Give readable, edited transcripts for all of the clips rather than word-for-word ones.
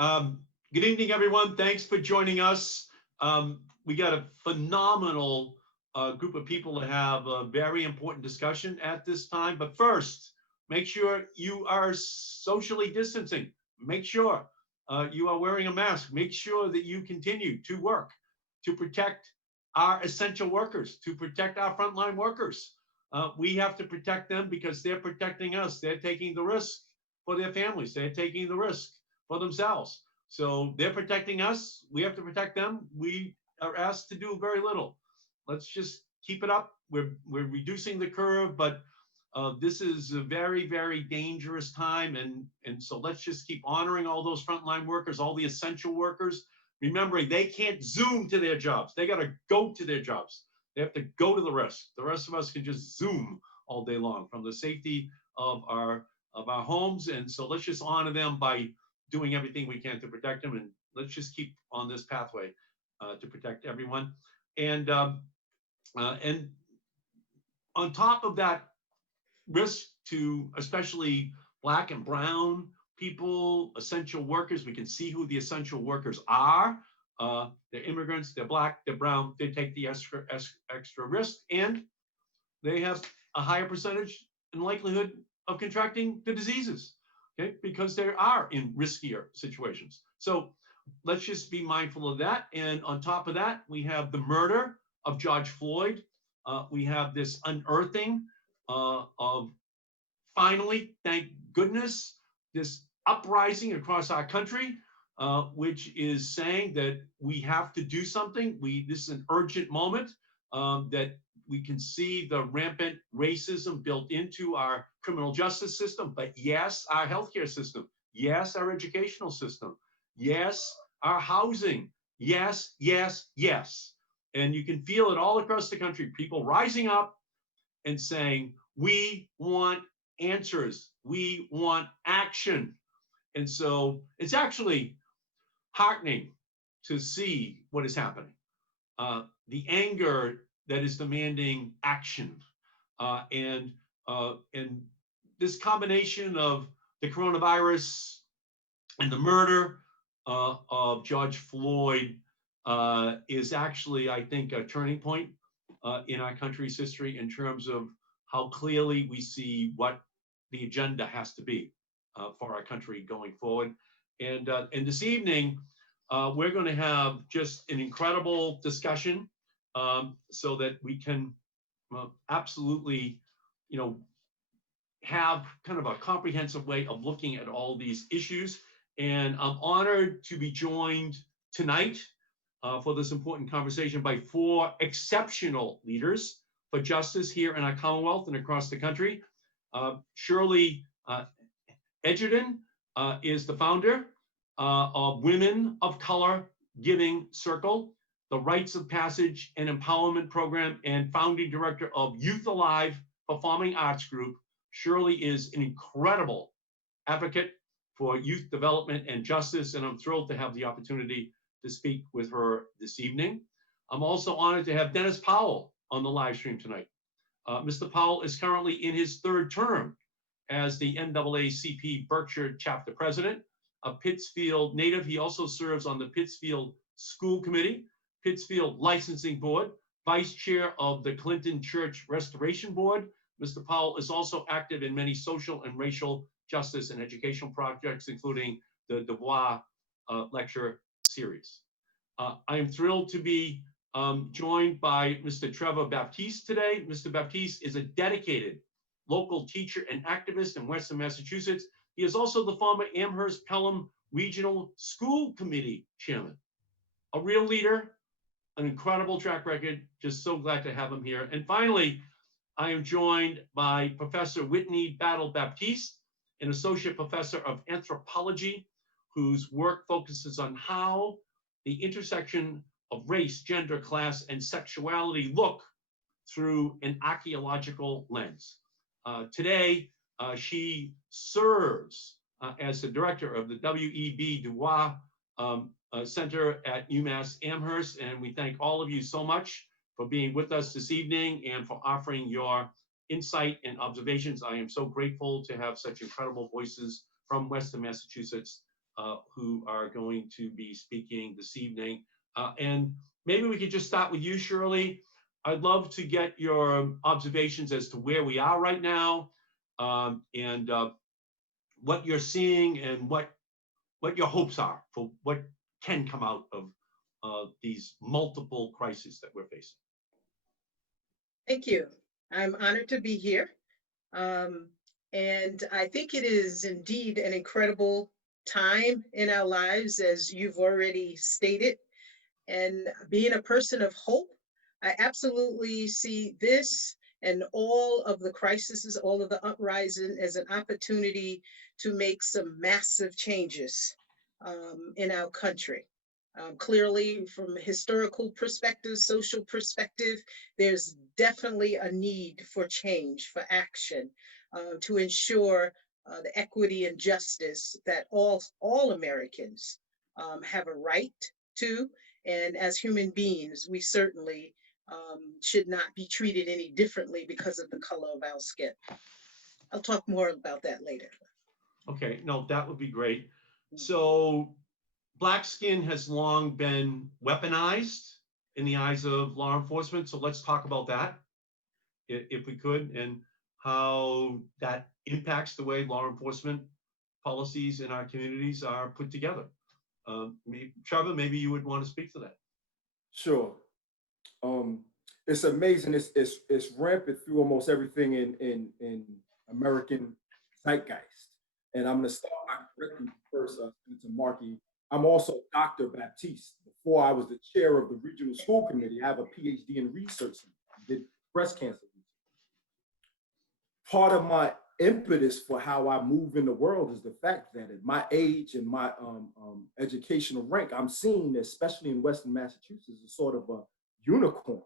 Good evening, everyone. Thanks for joining us. We got a phenomenal group of people to have a very important discussion at this time. But first, make sure you are socially distancing. Make sure you are wearing a mask. Make sure that you continue to work to protect our essential workers, to protect our frontline workers. We have to protect them because they're protecting us. They're taking the risk for their families. They're taking the risk for themselves. So they're protecting us. We have to protect them. We are asked to do very little. Let's just keep it up. We're reducing the curve, but this is a very, very dangerous time. And so let's just keep honoring all those frontline workers, all the essential workers. Remembering they can't Zoom to their jobs. They got to go to their jobs. They have to go to the rest. The rest of us can just Zoom all day long from the safety of our homes. And so let's just honor them by doing everything we can to protect them. And let's just keep on this pathway to protect everyone. And on top of that risk to especially Black and brown people, essential workers, we can see who the essential workers are. They're immigrants, they're Black, they're brown, they take the extra risk, and they have a higher percentage and likelihood of contracting the diseases, okay, because they are in riskier situations. So let's just be mindful of that. And on top of that, we have the murder of George Floyd. We have this unearthing of finally, thank goodness, this uprising across our country, which is saying that we have to do something. This is an urgent moment that we can see the rampant racism built into our criminal justice system, but yes, our healthcare system, yes, our educational system, yes, our housing, yes, yes, yes. And you can feel it all across the country, people rising up and saying, we want answers, we want action. And so it's actually heartening to see what is happening. The anger that is demanding action. And this combination of the coronavirus and the murder of George Floyd is actually, I think, a turning point in our country's history in terms of how clearly we see what the agenda has to be for our country going forward. And this evening, we're going to have just an incredible discussion so that we can absolutely, have kind of a comprehensive way of looking at all these issues. And I'm honored to be joined tonight for this important conversation by 4 exceptional leaders for justice here in our Commonwealth and across the country. Shirley Edgerton is the founder of Women of Color Giving Circle, the Rites of Passage and Empowerment Program, and founding director of Youth Alive Performing Arts Group. Shirley is an incredible advocate for youth development and justice, and I'm thrilled to have the opportunity to speak with her this evening. I'm also honored to have Dennis Powell on the live stream tonight. Mr. Powell is currently in his 3rd term as the NAACP Berkshire chapter president, a Pittsfield native. He also serves on the Pittsfield School Committee, Pittsfield Licensing Board, vice chair of the Clinton Church Restoration Board. Mr. Powell is also active in many social and racial justice and educational projects, including the Devoir lecture series. I am thrilled to be joined by Mr. Trevor Baptiste today. Mr. Baptiste is a dedicated local teacher and activist in Western Massachusetts. He is also the former Amherst Pelham Regional School Committee chairman. A real leader, an incredible track record. Just so glad to have him here. And finally, I am joined by Professor Whitney Battle-Baptiste, an associate professor of anthropology, whose work focuses on how the intersection of race, gender, class, and sexuality look through an archaeological lens. Today, she serves as the director of the W.E.B. Du Bois Center at UMass Amherst, and we thank all of you so much for being with us this evening and for offering your insight and observations. I am so grateful to have such incredible voices from Western Massachusetts who are going to be speaking this evening. And maybe we could just start with you, Shirley. I'd love to get your observations as to where we are right now, and what you're seeing and what your hopes are for what can come out of these multiple crises that we're facing. Thank you. I'm honored to be here. And I think it is indeed an incredible time in our lives, as you've already stated. And being a person of hope, I absolutely see this and all of the crises, all of the uprising as an opportunity to make some massive changes in our country. Clearly, from a historical perspective, social perspective, there's definitely a need for change, for action, to ensure the equity and justice that all Americans have a right to. And as human beings, we certainly should not be treated any differently because of the color of our skin. I'll talk more about that later. Okay, no, that would be great. So Black skin has long been weaponized in the eyes of law enforcement. So let's talk about that, if we could, and how that impacts the way law enforcement policies in our communities are put together. Trevor, maybe you would want to speak to that. Sure. It's amazing. It's rampant through almost everything in American zeitgeist. And I'm going to start by correcting you first, Mr. Markey. I'm also Dr. Baptiste. Before I was the chair of the regional school committee, I have a PhD in research, did breast cancer research. Part of my impetus for how I move in the world is the fact that at my age and my educational rank, I'm seen, especially in Western Massachusetts, as sort of a unicorn,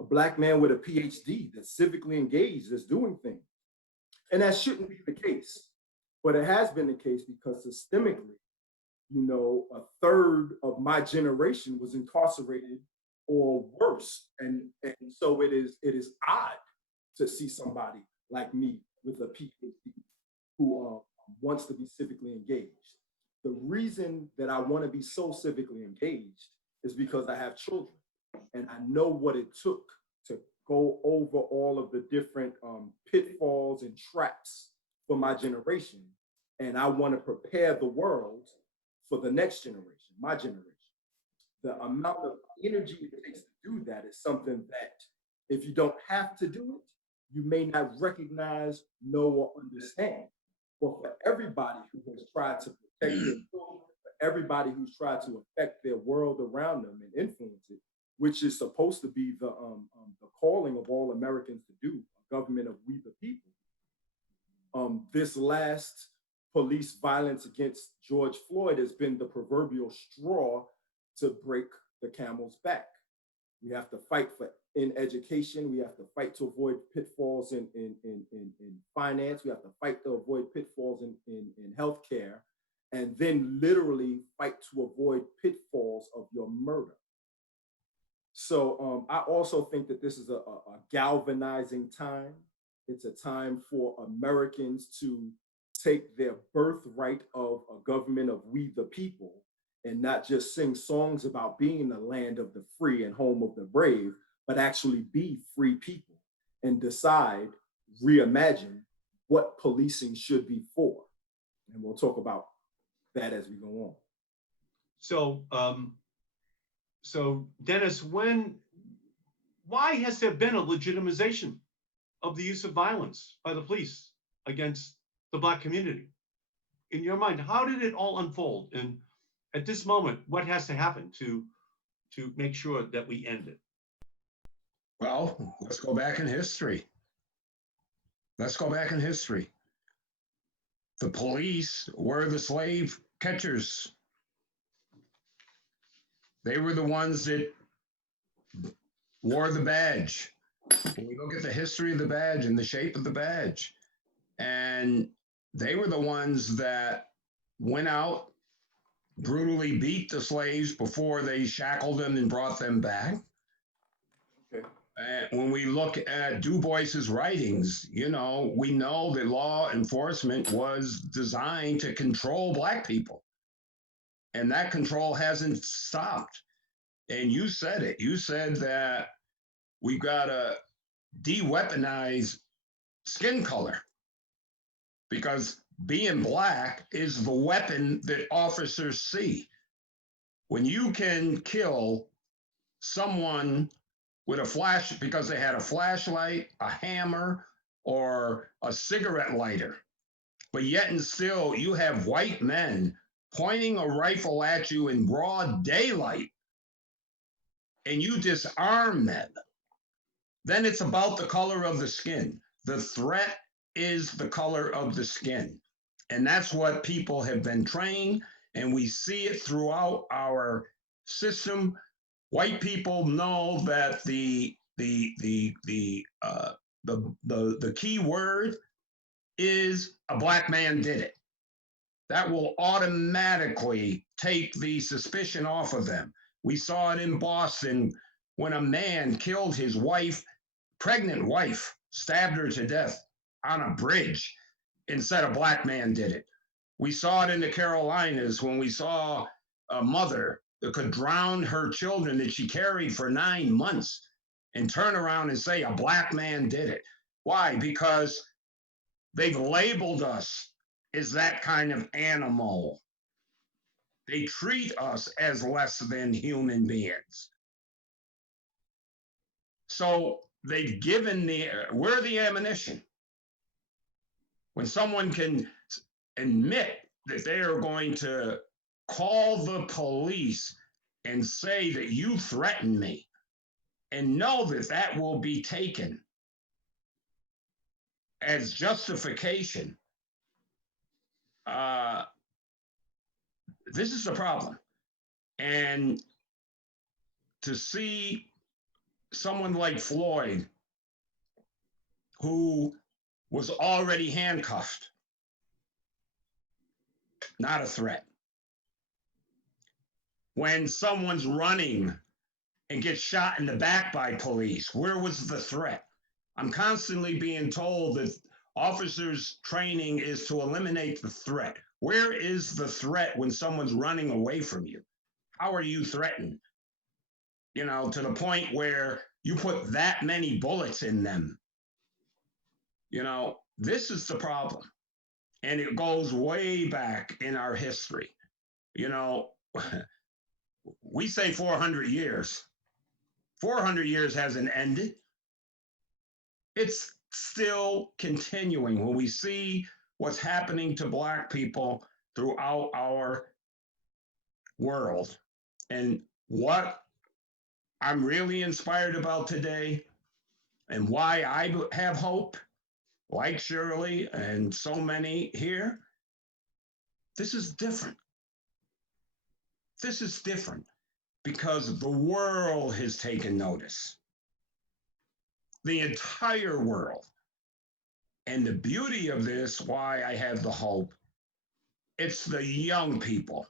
a Black man with a PhD that's civically engaged, that's doing things. And that shouldn't be the case, but it has been the case because systemically, you know, a third of my generation was incarcerated or worse. And so it is odd to see somebody like me with a PhD who wants to be civically engaged. The reason that I want to be so civically engaged is because I have children and I know what it took to go over all of the different pitfalls and traps for my generation. And I want to prepare the world for the next generation, my generation. The amount of energy it takes to do that is something that if you don't have to do it, you may not recognize, know, or understand. But for everybody who has tried to protect their children, for everybody who's tried to affect their world around them and influence it, which is supposed to be the calling of all Americans to do, a government of we the people. This last police violence against George Floyd has been the proverbial straw to break the camel's back. We have to fight in education. We have to fight to avoid pitfalls in finance. We have to fight to avoid pitfalls in healthcare, and then literally fight to avoid pitfalls of your murder. So I also think that this is a galvanizing time. It's a time for Americans to take their birthright of a government of we the people and not just sing songs about being the land of the free and home of the brave, but actually be free people and decide, reimagine what policing should be for. And we'll talk about that as we go on. So, so Dennis, why has there been a legitimization of the use of violence by the police against the Black community? In your mind, how did it all unfold? And at this moment, what has to happen to make sure that we end it? Well, let's go back in history. Let's go back in history. The police were the slave catchers. They were the ones that wore the badge. When we look at the history of the badge and the shape of the badge, and they were the ones that went out, brutally beat the slaves before they shackled them and brought them back. Okay. And when we look at Du Bois's writings, you know, we know that law enforcement was designed to control Black people. And that control hasn't stopped. And you said it. You said that we got to de-weaponize skin color because being black is the weapon that officers see. When you can kill someone with a flash because they had a flashlight, a hammer, or a cigarette lighter, but yet and still you have white men pointing a rifle at you in broad daylight and you disarm them, then it's about the color of the skin. The threat is the color of the skin. And that's what people have been trained, and we see it throughout our system. White people know that the key word is a black man did it. That will automatically take the suspicion off of them. We saw it in Boston when a man killed his wife, pregnant wife, stabbed her to death on a bridge and said a black man did it. We saw it in the Carolinas when we saw a mother that could drown her children that she carried for 9 months and turn around and say a black man did it. Why? Because they've labeled us as that kind of animal. They treat us as less than human beings. So they've given we're the ammunition. When someone can admit that they are going to call the police and say that you threatened me and know that that will be taken as justification, this is a problem. And to see someone like Floyd, who was already handcuffed, not a threat. When someone's running and gets shot in the back by police, where was the threat? I'm constantly being told that officers' training is to eliminate the threat. Where is the threat when someone's running away from you? How are you threatened? You know, to the point where you put that many bullets in them. You know, this is the problem. And it goes way back in our history. You know, we say 400 years. 400 years hasn't ended. It's still continuing when we see what's happening to Black people throughout our world. And what I'm really inspired about today and why I have hope, like Shirley and so many here, this is different. This is different because the world has taken notice. The entire world. And the beauty of this, why I have the hope, it's the young people,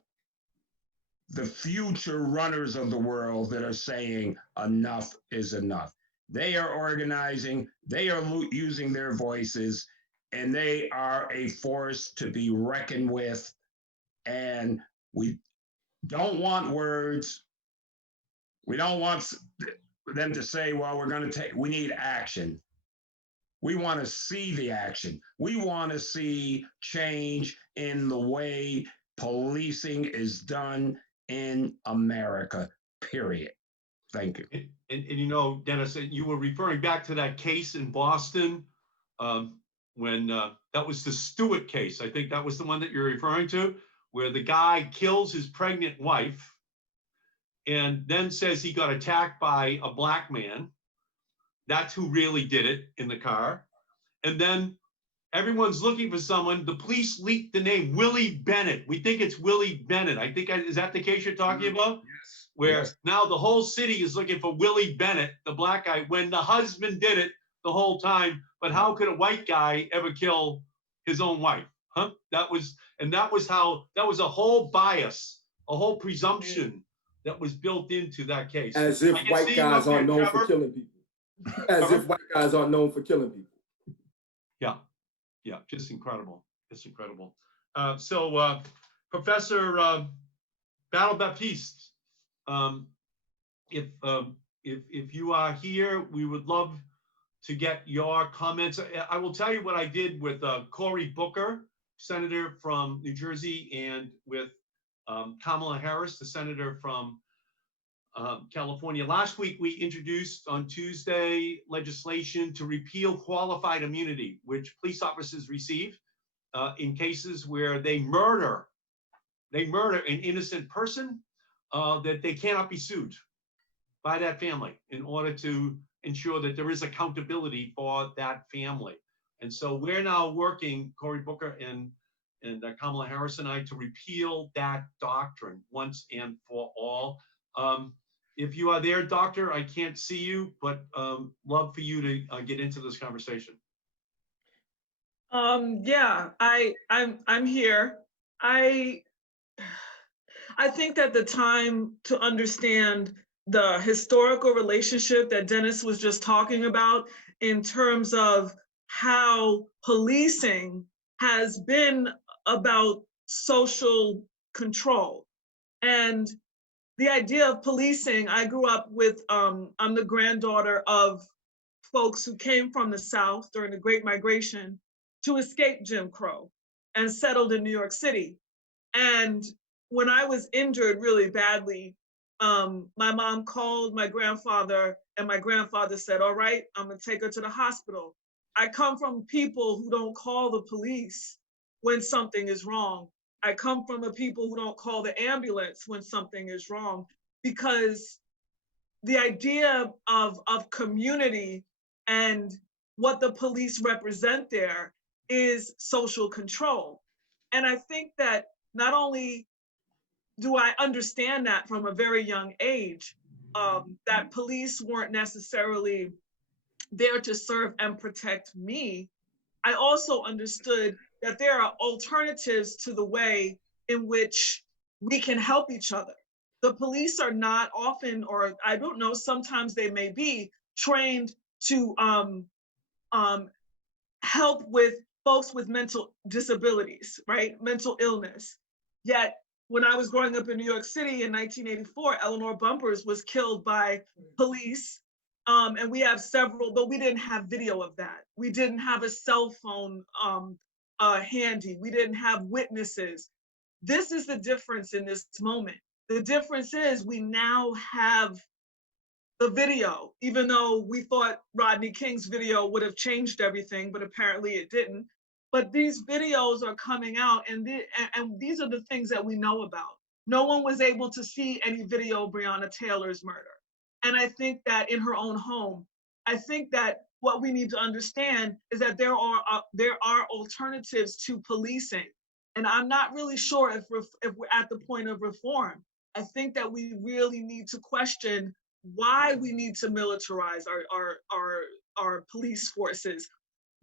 the future runners of the world that are saying enough is enough. They are organizing, they are using their voices, and they are a force to be reckoned with. And we don't want words. We don't want them to say, well, we need action. We want to see the action. We want to see change in the way policing is done in America, period. Thank you. And you know, Dennis, you were referring back to that case in Boston when that was the Stewart case. I think that was the one that you're referring to, where the guy kills his pregnant wife and then says he got attacked by a black man. That's who really did it in the car. And then everyone's looking for someone. The police leaked the name Willie Bennett. We think it's Willie Bennett. I think, is that the case you're talking about? Yes. Where Yes. now the whole city is looking for Willie Bennett, the black guy, when the husband did it the whole time. But how could a white guy ever kill his own wife? Huh? That was a whole bias, a whole presumption that was built into that case. As if white guys aren't known for killing people. As if white guys aren't known for killing people. Yeah, just incredible. It's incredible. So Professor Battle-Baptiste, um, if you are here, we would love to get your comments. I will tell you what I did with Cory Booker, senator from New Jersey, and with Kamala Harris, the senator from California. Last week, we introduced on Tuesday legislation to repeal qualified immunity, which police officers receive in cases where they murder an innocent person, that they cannot be sued by that family in order to ensure that there is accountability for that family. And so we're now working, Cory Booker and Kamala Harris and I, to repeal that doctrine once and for all. If you are there, doctor, I can't see you, but love for you to get into this conversation. Yeah, I'm here. I think that the time to understand the historical relationship that Dennis was just talking about in terms of how policing has been about social control. And the idea of policing, I grew up with, I'm the granddaughter of folks who came from the South during the Great Migration to escape Jim Crow and settled in New York City. And when I was injured really badly, my mom called my grandfather, and my grandfather said, all right, I'm gonna take her to the hospital. I come from people who don't call the police when something is wrong. I come from a people who don't call the ambulance when something is wrong, because the idea of community and what the police represent there is social control. And I think that not only do I understand that from a very young age, that police weren't necessarily there to serve and protect me, I also understood that there are alternatives to the way in which we can help each other. The police are not often, or I don't know, sometimes they may be trained to help with folks with mental disabilities, right? Mental illness. Yet, when I was growing up in New York City in 1984, Eleanor Bumpurs was killed by police. And we have several, but we didn't have video of that. We didn't have a cell phone handy. We didn't have witnesses. This is the difference in this moment. The difference is we now have the video, even though we thought Rodney King's video would have changed everything, but apparently it didn't. But these videos are coming out, and these are the things that we know about. No one was able to see any video of Breonna Taylor's murder. And I think that in her own home, I think that what we need to understand is that there are alternatives to policing. And I'm not really sure if we're at the point of reform. I think that we really need to question why we need to militarize our police forces.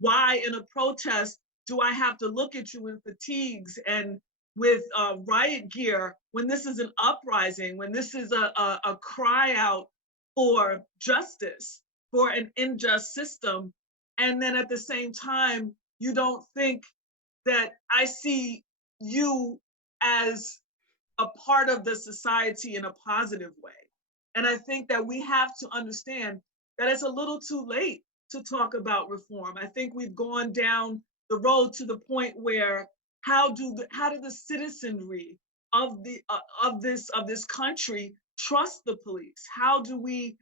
Why in a protest do I have to look at you in fatigues and with riot gear when this is an uprising, when this is a cry out for justice, for an unjust system? And then at the same time, you don't think that I see you as a part of the society in a positive way. And I think that we have to understand that it's a little too late to talk about reform. I think we've gone down the road to the point where how do the citizenry of this country trust the police? How do we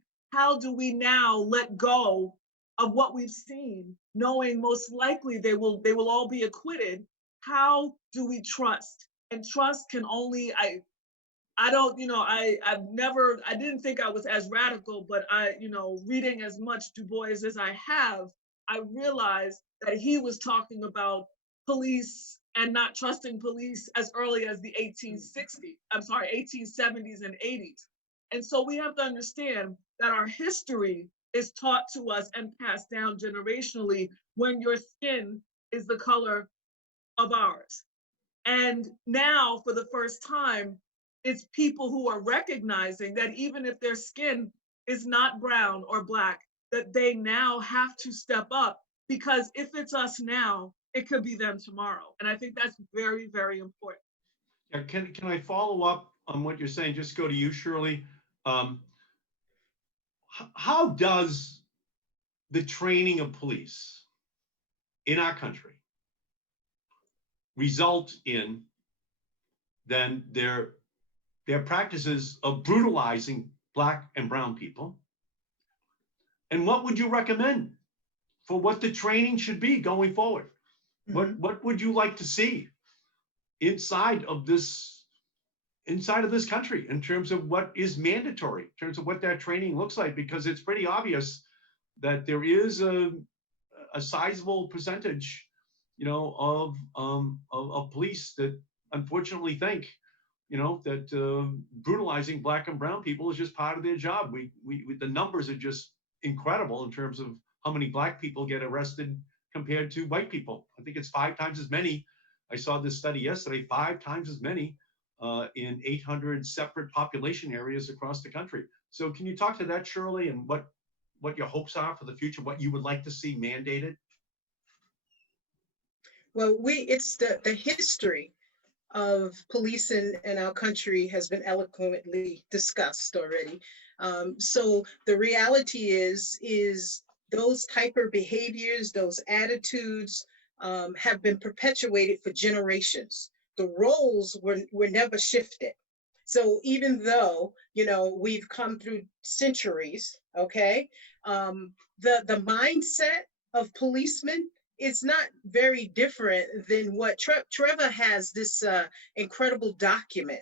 now let go of what we've seen, knowing most likely they will all be acquitted? How do we trust? And trust can only, I don't, I didn't think I was as radical, but reading as much Du Bois as I have, I realized that he was talking about police and not trusting police as early as the 1870s and 80s. And so we have to understand that our history is taught to us and passed down generationally when your skin is the color of ours. And now, for the first time, it's people who are recognizing that even if their skin is not brown or black, that they now have to step up, because if it's us now, it could be them tomorrow. And I think that's very, very important. Yeah, can I follow up on what you're saying? Just go to you, Shirley. Um, how does the training of police in our country result in then their practices of brutalizing Black and brown people? And what would you recommend for what the training should be going forward? What would you like to see inside of this country in terms of what is mandatory, in terms of what that training looks like? Because it's pretty obvious that there is a sizable percentage, of police that unfortunately think, that brutalizing Black and brown people is just part of their job. The numbers are just incredible in terms of how many Black people get arrested compared to white people. I think it's 5 times as many. I saw this study yesterday, 5 times as many in 800 separate population areas across the country. So can you talk to that, Shirley, and what your hopes are for the future, what you would like to see mandated? Well, it's the history of police in our country has been eloquently discussed already. So the reality is those type of behaviors, those attitudes have been perpetuated for generations. The roles were never shifted. So even though, we've come through centuries, okay, the mindset of policemen is not very different than what Trevor has this incredible document,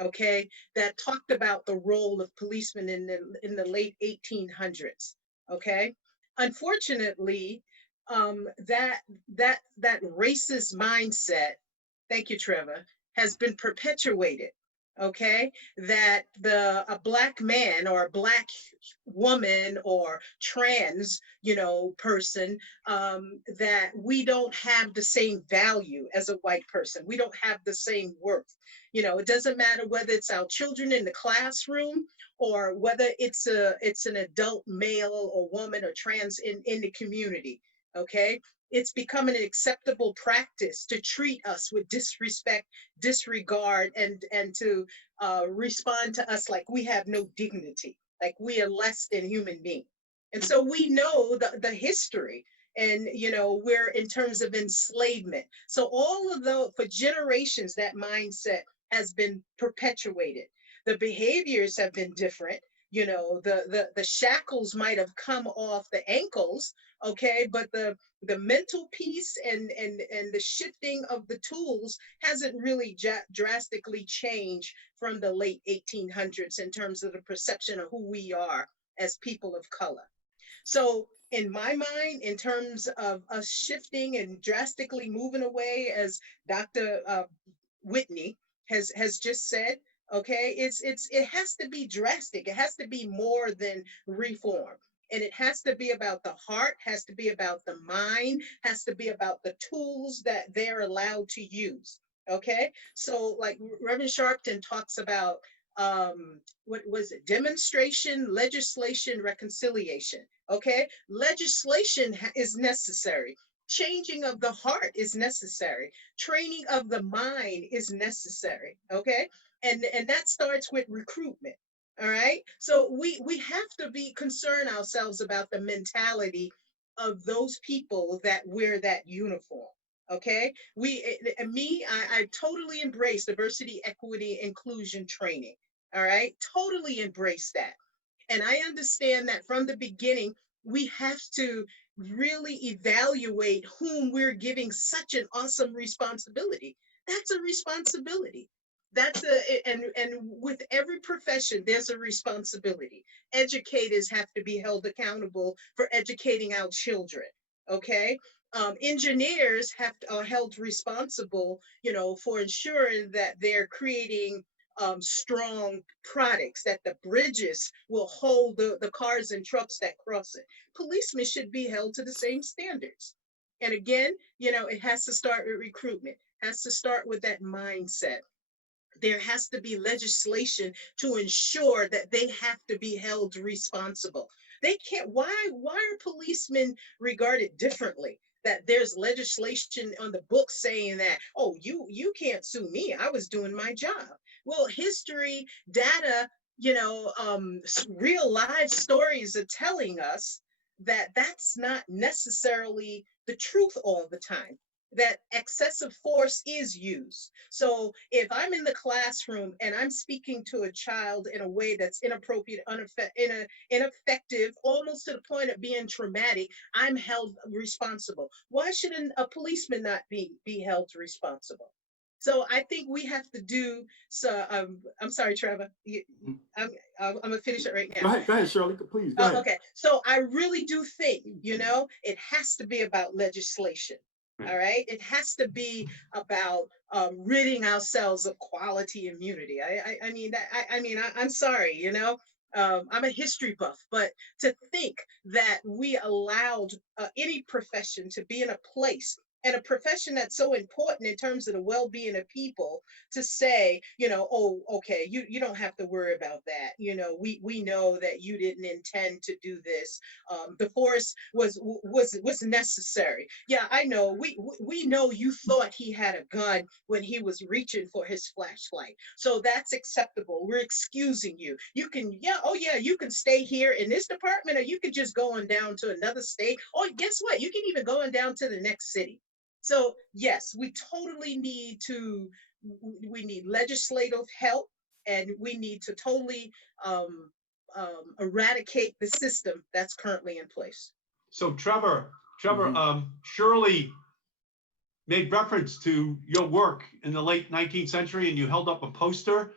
okay, that talked about the role of policemen in the late 1800s, okay. Unfortunately, that racist mindset, thank you, Trevor, has been perpetuated, okay, that a Black man or a Black woman or trans, person, that we don't have the same value as a white person. We don't have the same worth. It doesn't matter whether it's our children in the classroom or whether it's an adult male or woman or trans in the community. Okay. It's becoming an acceptable practice to treat us with disrespect, disregard, and to respond to us like we have no dignity, like we are less than human beings. And so we know the history, and we're in terms of enslavement. So all of those, for generations, that mindset has been perpetuated. The behaviors have been different. The shackles might have come off the ankles, okay, but the mental piece and the shifting of the tools hasn't really drastically changed from the late 1800s in terms of the perception of who we are as people of color. So in my mind, in terms of us shifting and drastically moving away, as Dr. Whitney has just said, okay, it has to be drastic. It has to be more than reform. And it has to be about the heart, has to be about the mind, has to be about the tools that they're allowed to use. Okay. So like Reverend Sharpton talks about what was it? Demonstration, legislation, reconciliation. Okay. Legislation is necessary. Changing of the heart is necessary. Training of the mind is necessary. Okay. And that starts with recruitment. All right. So we have to be concerned ourselves about the mentality of those people that wear that uniform. Okay. I totally embrace diversity, equity, inclusion training. All right. Totally embrace that. And I understand that from the beginning, we have to really evaluate whom we're giving such an awesome responsibility. That's a responsibility. And with every profession, there's a responsibility. Educators have to be held accountable for educating our children. Okay. Engineers are held responsible, for ensuring that they're creating strong products, that the bridges will hold the cars and trucks that cross it. Policemen should be held to the same standards. And again, it has to start with recruitment, has to start with that mindset. There has to be legislation to ensure that they have to be held responsible. They can't, why are policemen regarded differently? that there's legislation on the books saying that, oh, you can't sue me, I was doing my job. Well, history, data, real live stories are telling us that that's not necessarily the truth all the time, that excessive force is used. So if I'm in the classroom and I'm speaking to a child in a way that's inappropriate, ineffective, almost to the point of being traumatic, I'm held responsible. Why shouldn't a policeman not be held responsible? So I think we have to do so. I'm sorry, Trevor. I'm gonna finish it right now. Go ahead, Shirley. Please go ahead. Okay, so I really do think, it has to be about legislation. All right, it has to be about ridding ourselves of quality immunity. I'm sorry, I'm a history buff, but to think that we allowed any profession to be in a place, and a profession that's so important in terms of the well-being of people, to say, oh, okay, you don't have to worry about that. We know that you didn't intend to do this. The force was necessary. Yeah, I know. We know you thought he had a gun when he was reaching for his flashlight. So that's acceptable. We're excusing you. You can, you can stay here in this department, or you could just go on down to another state. Or guess what? You can even go on down to the next city. So yes, we totally we need legislative help, and we need to totally eradicate the system that's currently in place. So Trevor, Shirley made reference to your work in the late 19th century, and you held up a poster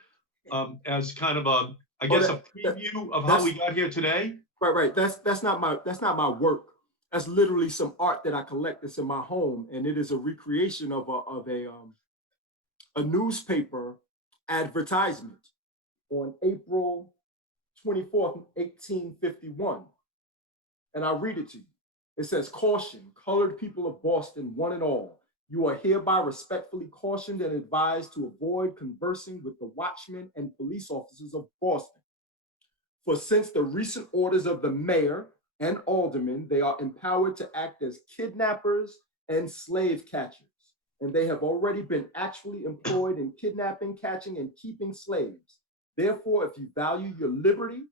as kind of a preview of how we got here today. Right. That's not my work. That's literally some art that I collect that's in my home, and it is a recreation of a newspaper advertisement on April 24th, 1851. And I'll read it to you. It says, "Caution, colored people of Boston, one and all. You are hereby respectfully cautioned and advised to avoid conversing with the watchmen and police officers of Boston. For since the recent orders of the mayor and aldermen, they are empowered to act as kidnappers and slave catchers, and they have already been actually employed in kidnapping, catching, and keeping slaves. Therefore, if you value your liberty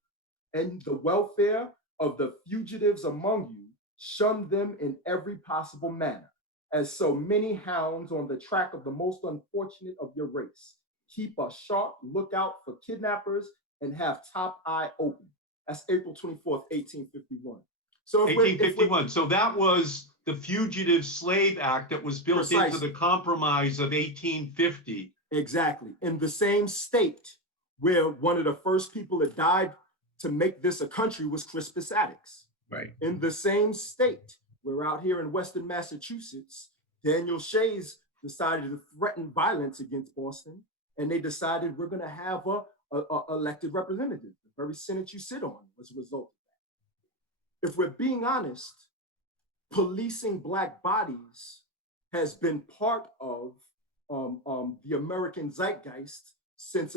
and the welfare of the fugitives among you, shun them in every possible manner, as so many hounds on the track of the most unfortunate of your race. Keep a sharp lookout for kidnappers and have top eye open." That's April 24th, 1851. So 1851. So that was the Fugitive Slave Act that was built into the Compromise of 1850. Exactly. In the same state where one of the first people that died to make this a country was Crispus Attucks. Right. In the same state, we're out here in Western Massachusetts, Daniel Shays decided to threaten violence against Boston, and they decided we're going to have a elected representative. The very Senate you sit on was a result of that. If we're being honest, policing Black bodies has been part of the American zeitgeist since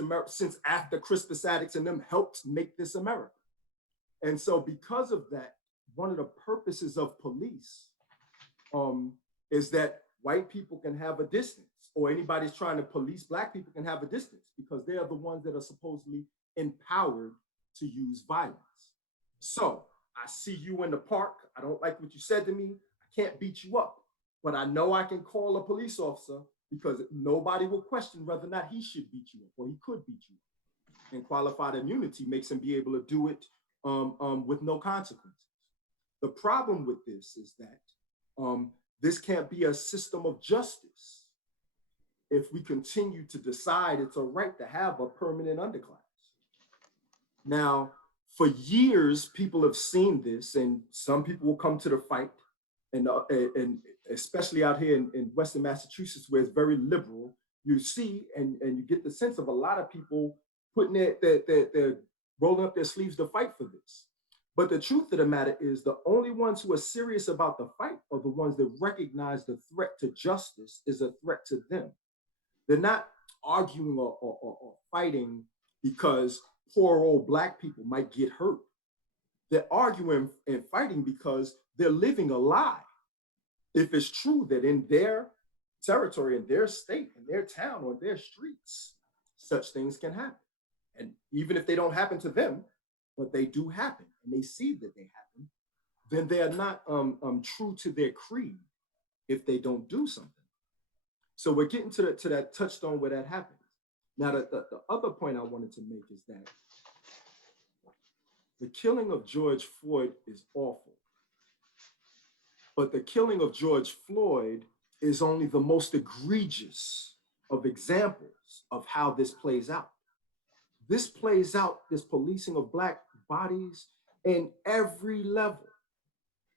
after Crispus Attucks and them helped make this America. And so because of that, one of the purposes of police is that white people can have a distance, or anybody's trying to police Black people can have a distance, because they are the ones that are supposedly empowered to use violence. So I see you in the park. I don't like what you said to me. I can't beat you up, but I know I can call a police officer, because nobody will question whether or not he should beat you up, or he could beat you up. And qualified immunity makes him be able to do it with no consequences. The problem with this is that this can't be a system of justice if we continue to decide it's a right to have a permanent underclass. Now, for years, people have seen this, and some people will come to the fight, and especially out here in Western Massachusetts, where it's very liberal, you see and you get the sense of a lot of people putting their rolling up their sleeves to fight for this. But the truth of the matter is, the only ones who are serious about the fight are the ones that recognize the threat to justice is a threat to them. They're not arguing or fighting because poor old Black people might get hurt. They're arguing and fighting because they're living a lie. if it's true that in their territory, in their state, in their town, or their streets, such things can happen. And even if they don't happen to them, but they do happen, and they see that they happen, then they are not true to their creed if they don't do something. So we're getting to that touchstone where that happens. Now, the other point I wanted to make is that the killing of George Floyd is awful. But the killing of George Floyd is only the most egregious of examples of how this plays out. This plays out, this policing of Black bodies, in every level.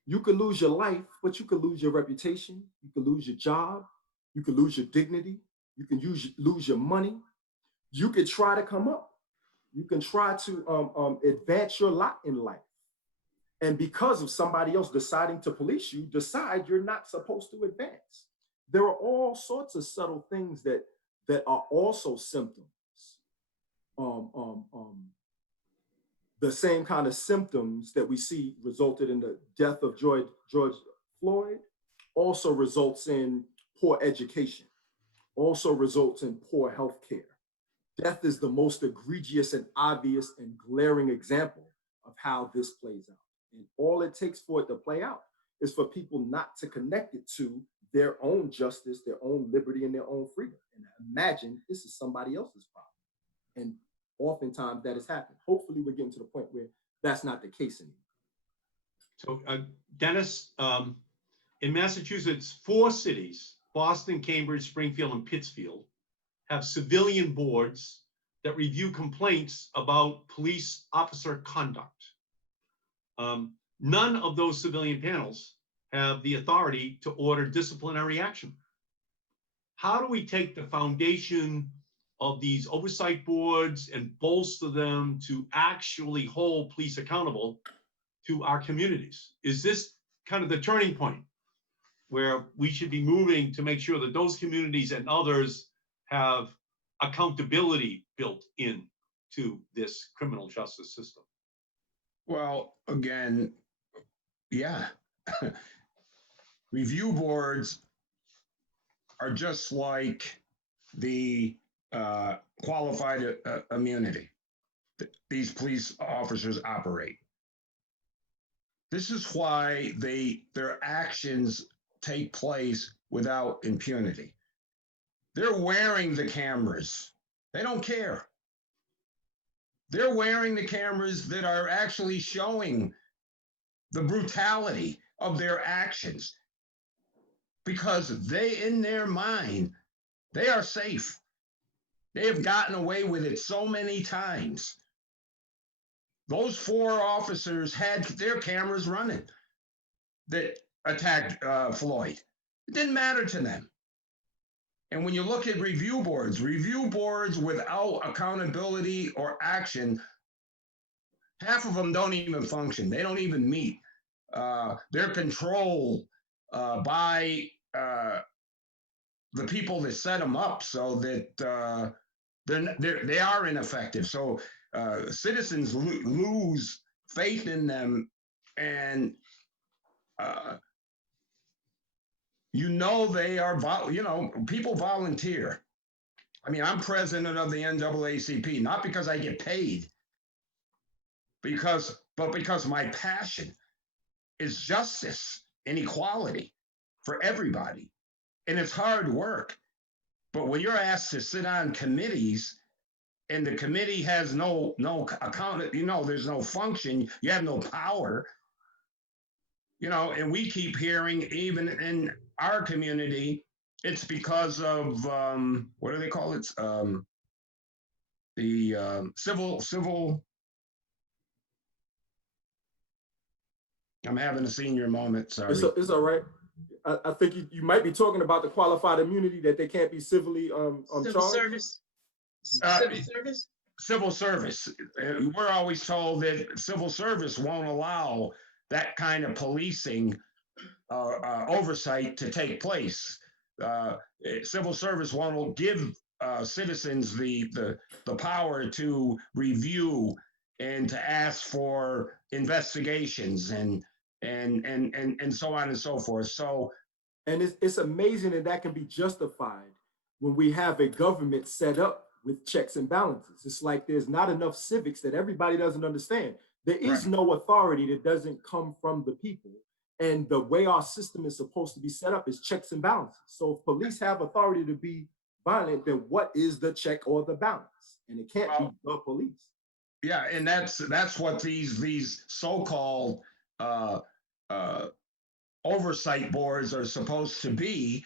You could lose your life, but you could lose your reputation. You could lose your job. You could lose your dignity. You can lose your money. You could try to come up. You can try to advance your lot in life. And because of somebody else deciding to police you, decide you're not supposed to advance. There are all sorts of subtle things that are also symptoms. The same kind of symptoms that we see resulted in the death of George Floyd also results in poor education, also results in poor health care. Death is the most egregious and obvious and glaring example of how this plays out. And all it takes for it to play out is for people not to connect it to their own justice, their own liberty, and their own freedom. And imagine this is somebody else's problem. And oftentimes that has happened. Hopefully we're getting to the point where that's not the case anymore. So Dennis, in Massachusetts, 4 cities, Boston, Cambridge, Springfield, and Pittsfield, have civilian boards that review complaints about police officer conduct. None of those civilian panels have the authority to order disciplinary action. How do we take the foundation of these oversight boards and bolster them to actually hold police accountable to our communities? Is this kind of the turning point where we should be moving to make sure that those communities and others have accountability built in to this criminal justice system? Well, again, yeah. Review boards are just like the qualified immunity that these police officers operate. This is why their actions take place without impunity. They're wearing the cameras. They don't care. They're wearing the cameras that are actually showing the brutality of their actions because they, in their mind, they are safe. They have gotten away with it so many times. Those 4 officers had their cameras running that attacked Floyd. It didn't matter to them. And when you look at review boards without accountability or action, half of them don't even function. They don't even meet. They're controlled by the people that set them up so that they are ineffective. So citizens lose faith in them, and they are, people volunteer. I mean, I'm president of the NAACP, not because I get paid, but because my passion is justice and equality for everybody. And it's hard work. But when you're asked to sit on committees and the committee has no account, there's no function, you have no power, and we keep hearing even in our community, it's because of, what do they call it? The civil, I'm having a senior moment, sorry. It's all right. I think you might be talking about the qualified immunity that they can't be civilly Civil charged. service. Civil service. Civil service. We're always told that civil service won't allow that kind of policing oversight to take place. Civil service won't give citizens the power to review and to ask for investigations and so on and so forth. So And it's amazing that that can be justified when we have a government set up with checks and balances. It's like there's not enough civics that everybody doesn't understand. There is Right. no authority that doesn't come from the people. And the way our system is supposed to be set up is checks and balances. So if police have authority to be violent, then what is the check or the balance? And it can't be the police. Yeah, and that's what these so-called uh, uh, oversight boards are supposed to be.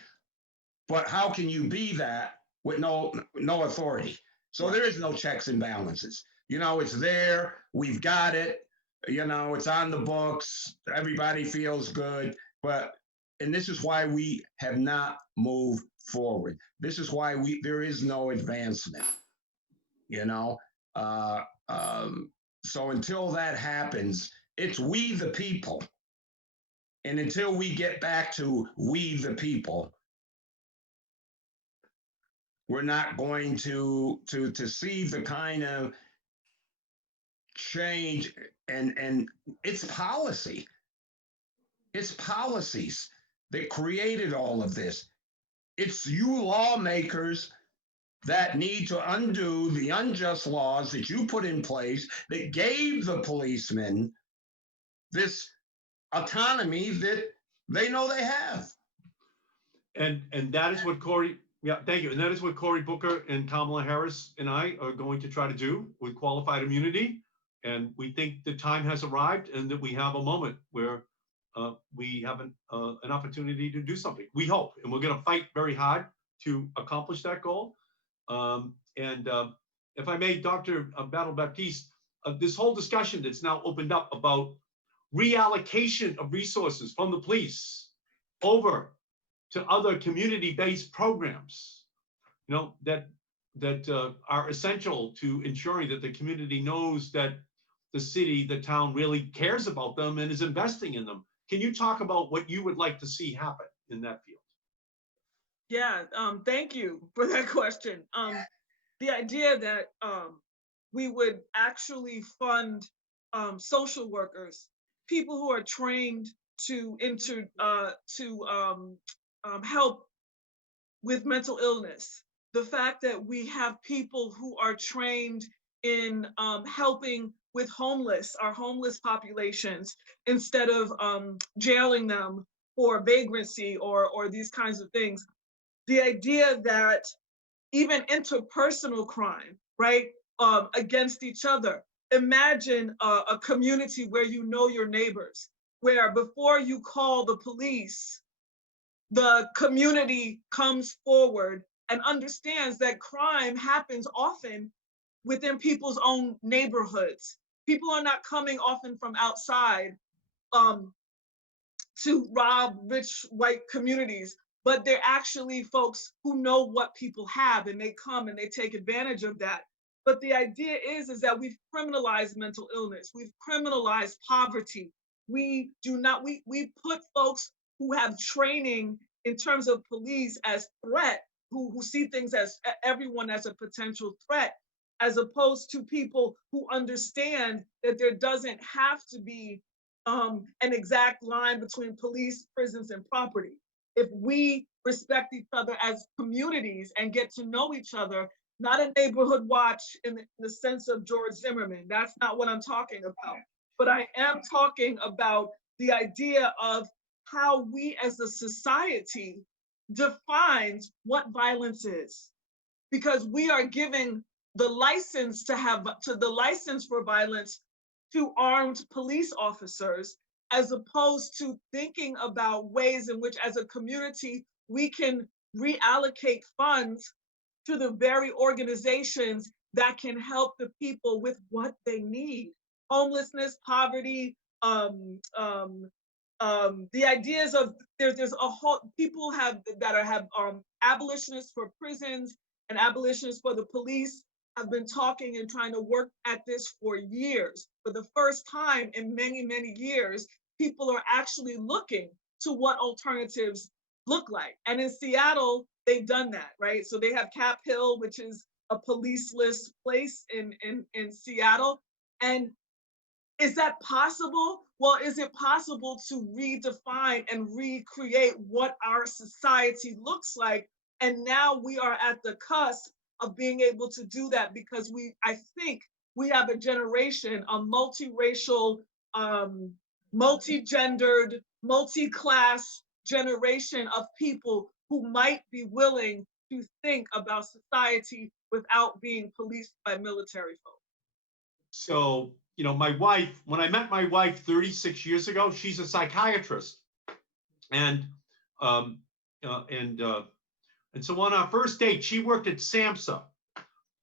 But how can you be that with no authority? So Right. there is no checks and balances. You know, it's there. We've got it. You know, it's on the books. Everybody feels good. And this is why we have not moved forward. This is why there is no advancement. You know, uh, so until that happens, it's we the people. And until we get back to we the people, we're not going to see the kind of change and it's policy. It's policies that created all of this. It's you lawmakers that need to undo the unjust laws that you put in place that gave the policemen this autonomy that they know they have. And that is what Cory, yeah, thank you. And that is what Cory Booker and Kamala Harris and I are going to try to do with qualified immunity. And we think the time has arrived and that we have a moment where we have an opportunity to do something. We hope, and we're going to fight very hard to accomplish that goal. If I may, Dr. Battle-Baptiste, this whole discussion that's now opened up about reallocation of resources from the police over to other community-based programs, you know, that are essential to ensuring that the community knows that the city, the town really cares about them and is investing in them. Can you talk about what you would like to see happen in that field? Yeah, thank you for that question. The idea that we would actually fund social workers, people who are trained to help with mental illness. The fact that we have people who are trained in helping with our homeless populations, instead of jailing them for vagrancy or these kinds of things. The idea that even interpersonal crime, right, against each other. Imagine a community where you know your neighbors, where before you call the police, the community comes forward and understands that crime happens often within people's own neighborhoods. People are not coming often from outside um, to rob rich white communities, but they're actually folks who know what people have, and they come and they take advantage of that. But the idea is that we've criminalized mental illness, we've criminalized poverty. We do not, we put folks who have training in terms of police as threat, who see things as everyone as a potential threat, as opposed to people who understand that there doesn't have to be an exact line between police, prisons, and property. If we respect each other as communities and get to know each other, not a neighborhood watch in the sense of George Zimmerman, that's not what I'm talking about. But I am talking about the idea of how we as a society defines what violence is. Because we are giving the license the license for violence to armed police officers, as opposed to thinking about ways in which as a community we can reallocate funds to the very organizations that can help the people with what they need. Homelessness, poverty, the ideas of there's a whole people have abolitionists for prisons and abolitionists for the police have been talking and trying to work at this for years. For the first time in many, many years, people are actually looking to what alternatives look like. And in Seattle, they've done that, right? So they have Cap Hill, which is a policeless place in Seattle. And Is that possible? Well, is it possible to redefine and recreate what our society looks like? And now we are at the cusp of being able to do that because I think we have a generation, a multiracial, multi-gendered, multi-class generation of people who might be willing to think about society without being policed by military folks. So, you know, my wife, when I met my wife 36 years ago, she's a psychiatrist. And um, uh, and uh, and so on our first date, she worked at SAMHSA,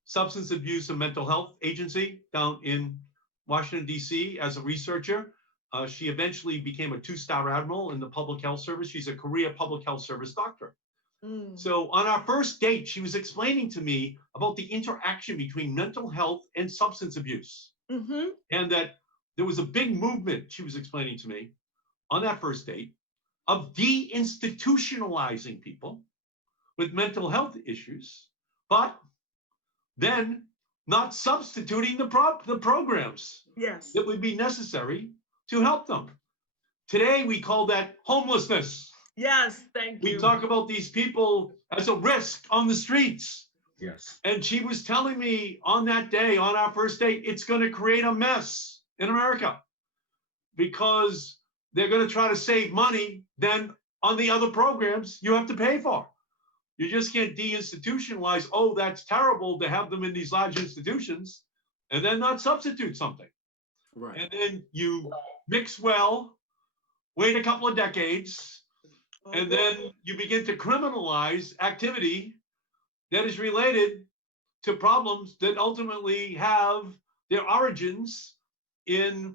Substance Abuse and Mental Health Agency, down in Washington, D.C. as a researcher. She eventually became a 2-star admiral in the public health service. She's a career public health service doctor. So on our first date, she was explaining to me about the interaction between mental health and substance abuse. And that there was a big movement, she was explaining to me on that first date, of deinstitutionalizing people with mental health issues, but then not substituting the programs Yes. that would be necessary to help them. Today, we call that homelessness. Yes, thank you. We talk about these people as a risk on the streets. Yes. And she was telling me on that day, on our first date, it's going to create a mess in America because they're going to try to save money then on the other programs you have to pay for. You just can't deinstitutionalize, oh, that's terrible to have them in these large institutions, and then not substitute something. Right. And then you mix well, wait a couple of decades, and then you begin to criminalize activity that is related to problems that ultimately have their origins in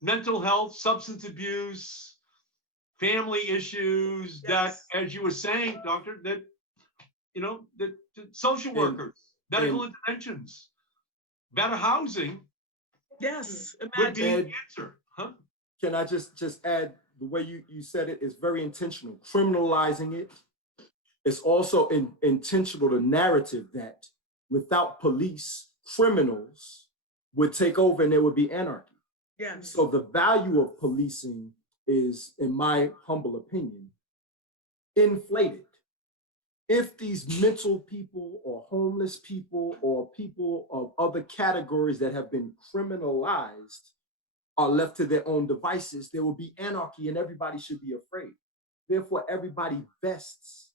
mental health, substance abuse, family issues, Yes. that, as you were saying, doctor, that, you know, that social workers, medical interventions, better housing Yes, would be the imagine. answer. Huh? Can I just add, the way you said it is very intentional. Criminalizing it is also intentional, the narrative that without police, criminals would take over and there would be anarchy. Yes. So the value of policing is, in my humble opinion, inflated. If these mental people or homeless people or people of other categories that have been criminalized are left to their own devices, there will be anarchy and everybody should be afraid. Therefore, everybody vests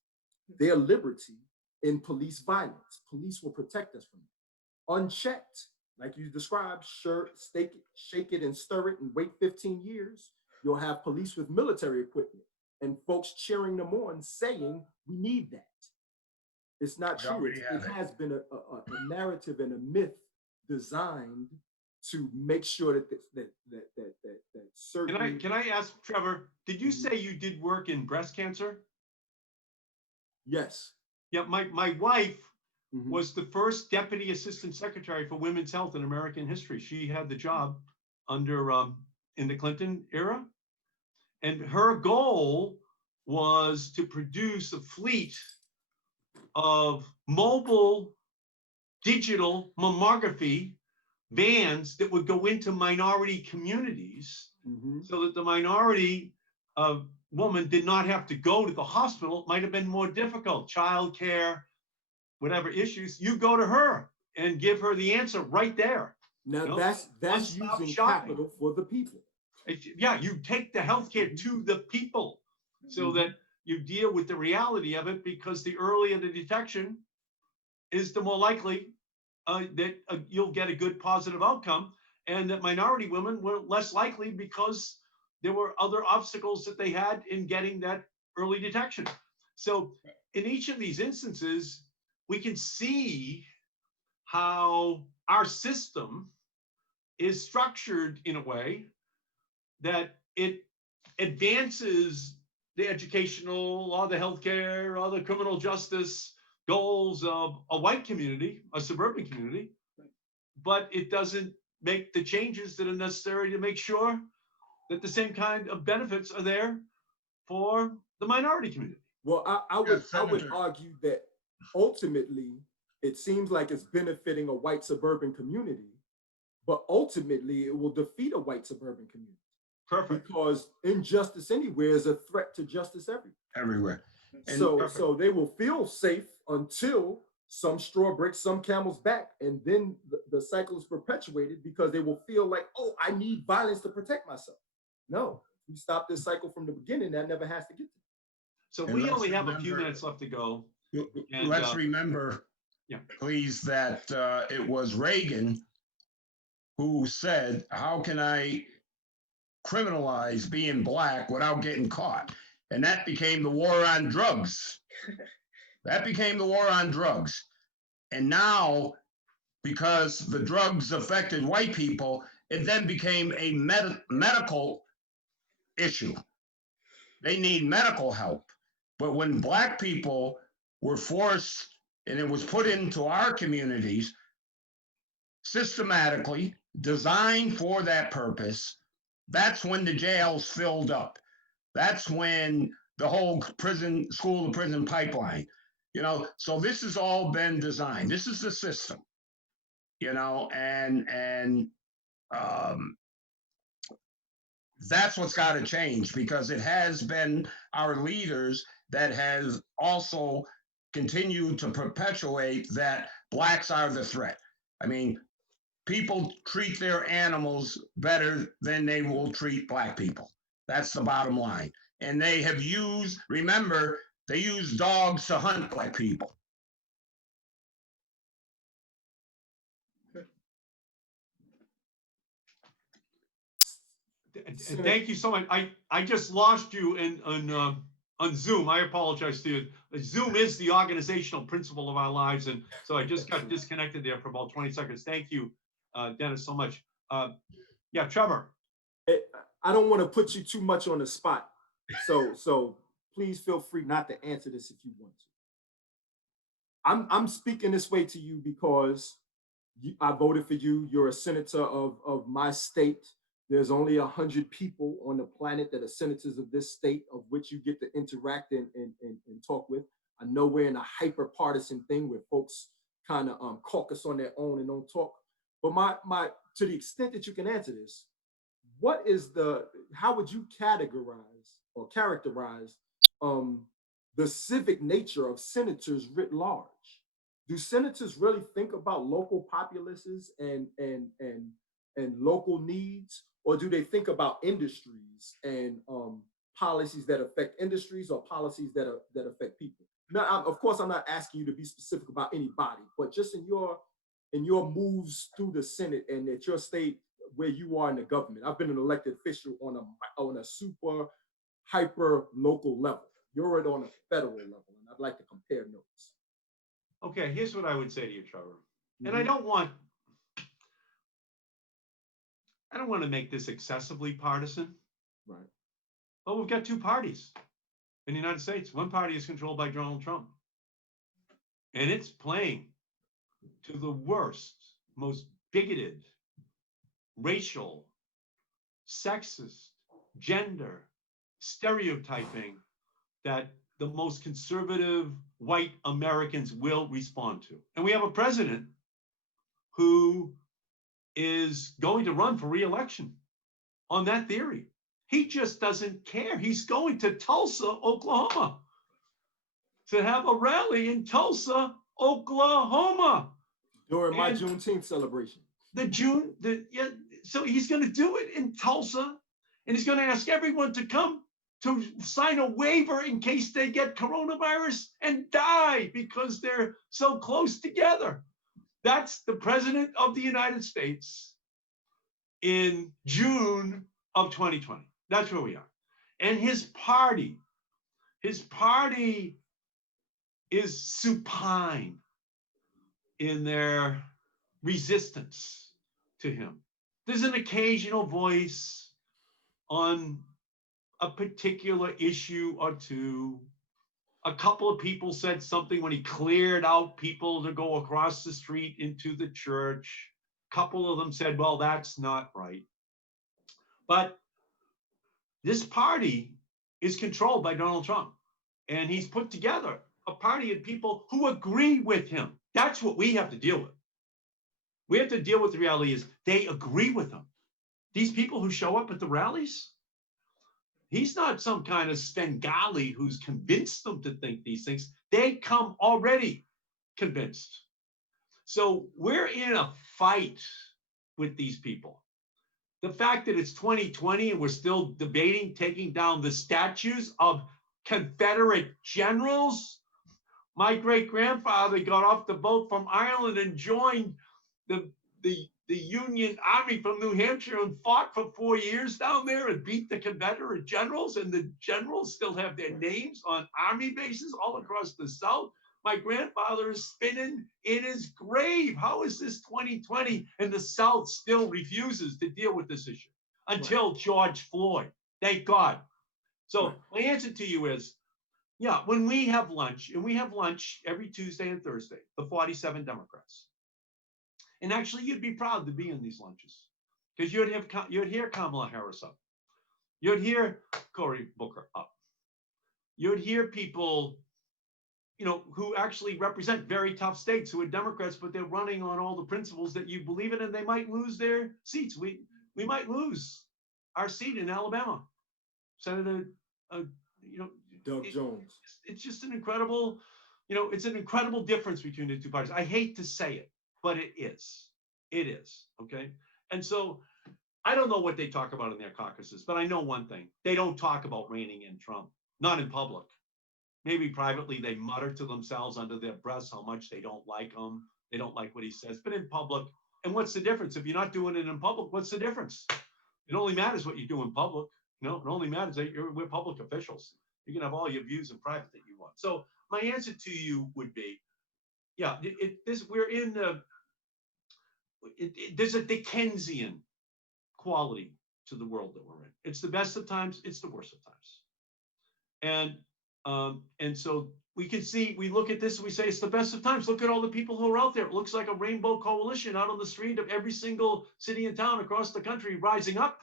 their liberty in police violence. Police will protect us from it. Unchecked, like you described, shake it and stir it and wait 15 years, you'll have police with military equipment and folks cheering them on saying, we need that. It's not true. It has been a narrative and a myth designed to make sure that certain. Can I ask, Trevor, did you say you did work in breast cancer? Yes. Yeah, my wife was the first deputy assistant secretary for women's health in American history. She had the job under in the Clinton era, and her goal was to produce a fleet of mobile digital mammography vans that would go into minority communities so that the minority woman did not have to go to the hospital. It might have been more difficult, childcare, whatever issues. You go to her and give her the answer right there. Now, you know? that's using capital for the people. Yeah, you take the healthcare to the people so that you deal with the reality of it, because the earlier the detection is, the more likely that you'll get a good positive outcome, and that minority women were less likely because there were other obstacles that they had in getting that early detection. So in each of these instances, we can see how our system is structured in a way that it advances the educational or the healthcare or the criminal justice goals of a white community, a suburban community, but it doesn't make the changes that are necessary to make sure that the same kind of benefits are there for the minority community. Well, I would argue that ultimately it seems like it's benefiting a white suburban community but ultimately it will defeat a white suburban community. Perfect. Because injustice anywhere is a threat to justice everywhere. And so they will feel safe until some straw breaks some camel's back, and then the cycle is perpetuated because they will feel like, oh, I need violence to protect myself. No, we stop this cycle from the beginning. That never has to get to. So And we let's only have a few remember- minutes left to go. And, let's remember, yeah. please, that it was Reagan who said, how can I criminalize being black without getting caught? And that became the war on drugs. That became the war on drugs. And now, because the drugs affected white people, it then became a medical issue. They need medical help. But when black people were forced, and it was put into our communities, systematically designed for that purpose, that's when the jails filled up. That's when the whole prison, school to prison pipeline, so this has all been designed. This is the system, and that's what's got to change, because it has been our leaders that has also continued to perpetuate that blacks are the threat. I mean, people treat their animals better than they will treat black people. That's the bottom line. And they have remember, they use dogs to hunt black people. Thank you so much. I just lost you on Zoom. I apologize to you. Zoom is the organizational principle of our lives, and so I just got disconnected there for about 20 seconds. Thank you, Dennis, so much. Yeah, Trevor. I don't want to put you too much on the spot, so please feel free not to answer this if you want to. I'm speaking this way to you because I voted for you. You're a senator of my state. There's only 100 people on the planet that are senators of this state, of which you get to interact and talk with. I know we're in a hyper partisan thing where folks kind of caucus on their own and don't talk. But my to the extent that you can answer this, how would you categorize or characterize the civic nature of senators writ large? Do senators really think about local populaces and local needs, or do they think about industries and policies that affect industries or policies that affect people? Now, of course, I'm not asking you to be specific about anybody, but just in your moves through the Senate and at your state where you are in the government. I've been an elected official on a super hyper local level. You're it on a federal level, and I'd like to compare notes. Okay, here's what I would say to you, Trevor. Mm-hmm. And I don't want to make this excessively partisan. Right. But we've got two parties in the United States. One party is controlled by Donald Trump, and it's playing to the worst, most bigoted, racial, sexist, gender, stereotyping that the most conservative white Americans will respond to. And we have a president who is going to run for re-election on that theory. He just doesn't care. He's going to Tulsa, Oklahoma, to have a rally in Tulsa, Oklahoma. During my Juneteenth celebration. So he's going to do it in Tulsa, and he's going to ask everyone to come to sign a waiver in case they get coronavirus and die because they're so close together. That's the president of the United States in June of 2020. That's where we are. And his party is supine in their resistance to him. There's an occasional voice on a particular issue or two. A couple of people said something when he cleared out people to go across the street into the church. A couple of them said, well, that's not right. But this party is controlled by Donald Trump, and he's put together a party of people who agree with him. That's what we have to deal with. We have to deal with the reality is they agree with him. These people who show up at the rallies, he's not some kind of Svengali who's convinced them to think these things. They come already convinced. So we're in a fight with these people. The fact that it's 2020 and we're still debating taking down the statues of Confederate generals. My great-grandfather got off the boat from Ireland and joined the Union Army from New Hampshire and fought for 4 years down there and beat the Confederate generals. And the generals still have their names on army bases all across the South. My grandfather is spinning in his grave. How is this 2020 and the South still refuses to deal with this issue until George Floyd? Thank God. So my answer to you is, yeah, when we have lunch, and we have lunch every Tuesday and Thursday, the 47 Democrats. And actually, you'd be proud to be in these lunches because you'd hear Kamala Harris up. You'd hear Cory Booker up. You'd hear people, you know, who actually represent very tough states who are Democrats, but they're running on all the principles that you believe in, and they might lose their seats. We might lose our seat in Alabama. Senator, Doug Jones. It's just an incredible, it's an incredible difference between the two parties. I hate to say it, but it is. It is, okay? And so I don't know what they talk about in their caucuses, but I know one thing. They don't talk about reining in Trump, not in public. Maybe privately they mutter to themselves under their breaths how much they don't like him. They don't like what he says, but in public. And what's the difference? If you're not doing it in public, what's the difference? It only matters what you do in public. It only matters that we're public officials. You can have all your views in private that you want. So my answer to you would be, yeah, there's a Dickensian quality to the world that we're in. It's the best of times. It's the worst of times. And so we look at this and we say, it's the best of times. Look at all the people who are out there. It looks like a rainbow coalition out on the street of every single city and town across the country rising up.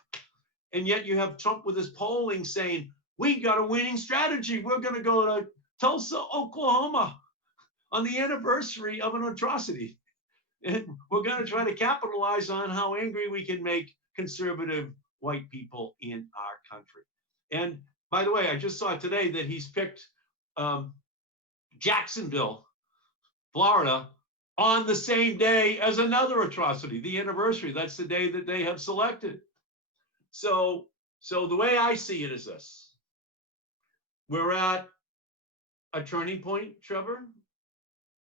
And yet you have Trump with his polling saying, we got a winning strategy. We're going to go to Tulsa, Oklahoma on the anniversary of an atrocity. And we're going to try to capitalize on how angry we can make conservative white people in our country. And by the way, I just saw today that he's picked Jacksonville, Florida, on the same day as another atrocity, the anniversary. That's the day that they have selected. So the way I see it is this. We're at a turning point, Trevor,